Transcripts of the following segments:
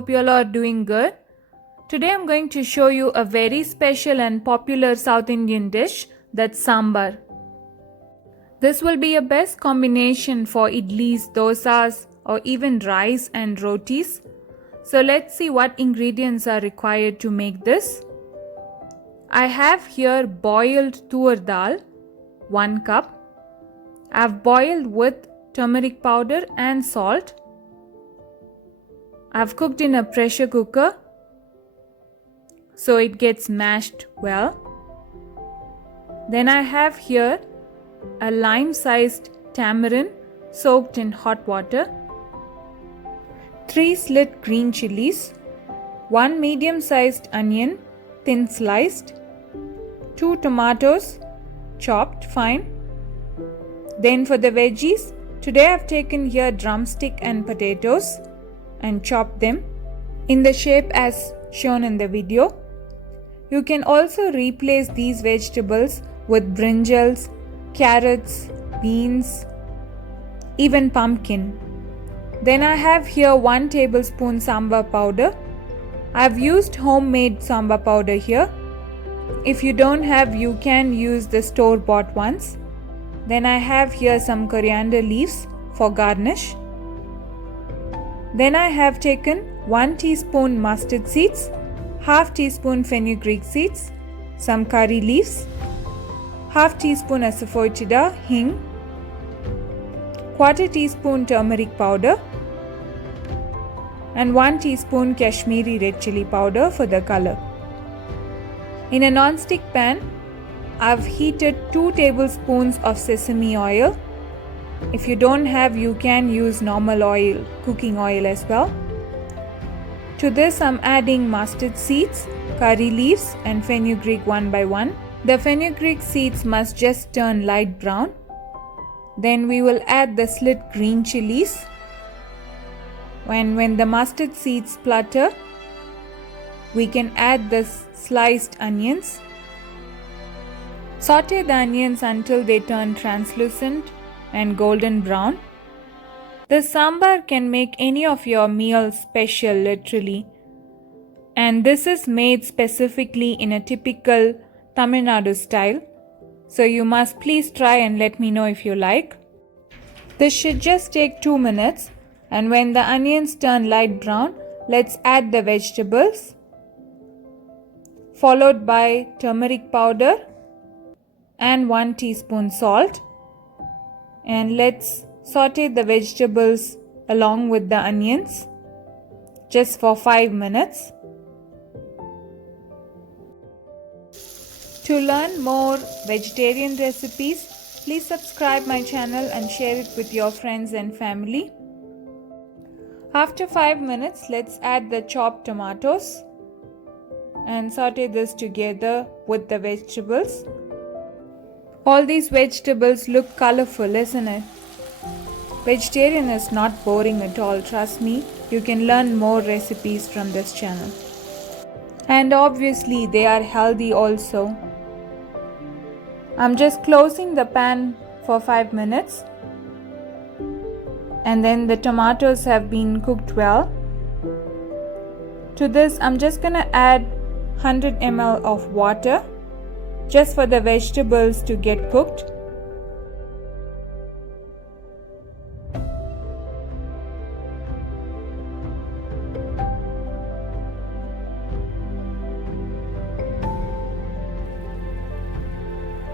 hope you all are doing good. Today I'm going to show you a very special and popular South Indian dish, that's Sambar. This will be a best combination for idlis, dosas or even rice and rotis. So let's see what ingredients are required to make this. I have here boiled tur dal, 1 cup. I have boiled with turmeric powder and salt. I have cooked in a pressure cooker so it gets mashed well. Then I have here a lime-sized tamarind soaked in hot water, 3 slit green chilies, 1 medium-sized onion thin sliced, 2 tomatoes chopped fine. Then for the veggies, today I have taken here drumstick and potatoes and chopped them in the shape as shown in the video. You can also replace these vegetables with brinjals, carrots, beans, even pumpkin. Then I have here 1 tablespoon sambar powder. I have used homemade sambar powder here. If you don't have, you can use the store-bought ones. Then I have here some coriander leaves for garnish. Then I have taken 1 teaspoon mustard seeds, half teaspoon fenugreek seeds, some curry leaves, half teaspoon asafoetida, hing, quarter teaspoon turmeric powder, and 1 teaspoon Kashmiri red chili powder for the color. In a non-stick pan, I've heated 2 tablespoons of sesame oil. If you don't have, you can use normal oil, cooking oil as well. To this I'm adding mustard seeds, curry leaves and fenugreek one by one. The fenugreek seeds must just turn light brown. Then we will add the slit green chilies. When the mustard seeds splutter, we can add the sliced onions. Saute the onions until they turn translucent and golden brown. This sambar can make any of your meals special, literally. And this is made specifically in a typical Tamilnadu style. So you must please try and let me know if you like. This should just take 2 minutes. And when the onions turn light brown, let's add the vegetables, followed by turmeric powder and 1 teaspoon salt. And let's saute the vegetables along with the onions just for 5 minutes. To learn more vegetarian recipes, please subscribe my channel and share it with your friends and family. After 5 minutes, let's add the chopped tomatoes and saute this together with the vegetables. All these vegetables look colorful, isn't it? Vegetarian is not boring at all, trust me. You can learn more recipes from this channel. And obviously they are healthy also. I'm just closing the pan for 5 minutes. And then the tomatoes have been cooked well. To this I'm just gonna add 100 ml of water just for the vegetables to get cooked.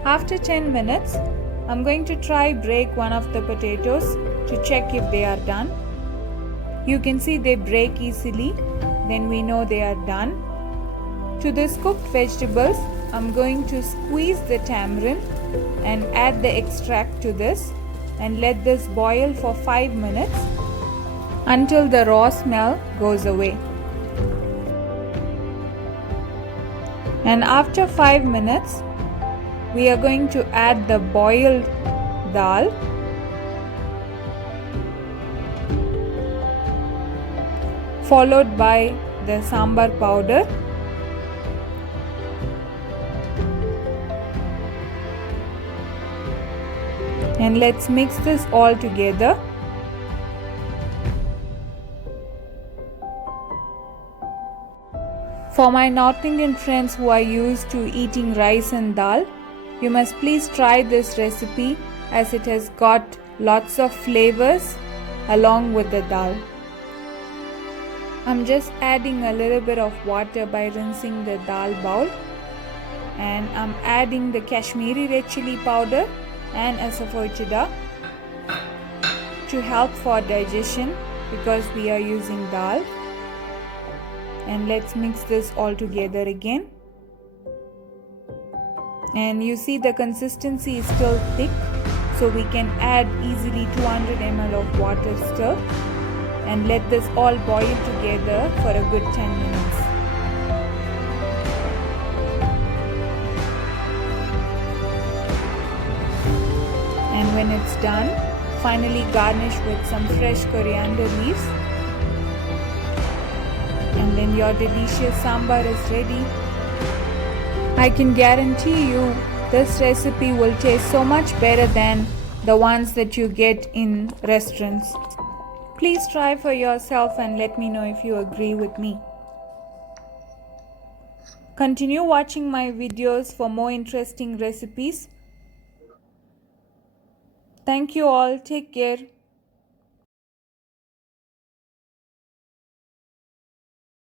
After 10 minutes, I'm going to try break one of the potatoes to check if they are done. You can see they break easily, then we know they are done. To this cooked vegetables, I'm going to squeeze the tamarind and add the extract to this and let this boil for 5 minutes until the raw smell goes away. And after 5 minutes, we are going to add the boiled dal, followed by the sambar powder, and let's mix this all together. For my North Indian friends who are used to eating rice and dal, you must please try this recipe as it has got lots of flavors along with the dal. I'm just adding a little bit of water by rinsing the dal bowl, and I'm adding the Kashmiri red chili powder and asafoetida to help for digestion because we are using dal. And let's mix this all together again. And you see the consistency is still thick, so we can add easily 200 ml of water still and let this all boil together for a good 10 minutes. And when it's done, finally garnish with some fresh coriander leaves. And then your delicious sambar is ready. I can guarantee you this recipe will taste so much better than the ones that you get in restaurants. Please try for yourself and let me know if you agree with me. Continue watching my videos for more interesting recipes. Thank you all. Take care.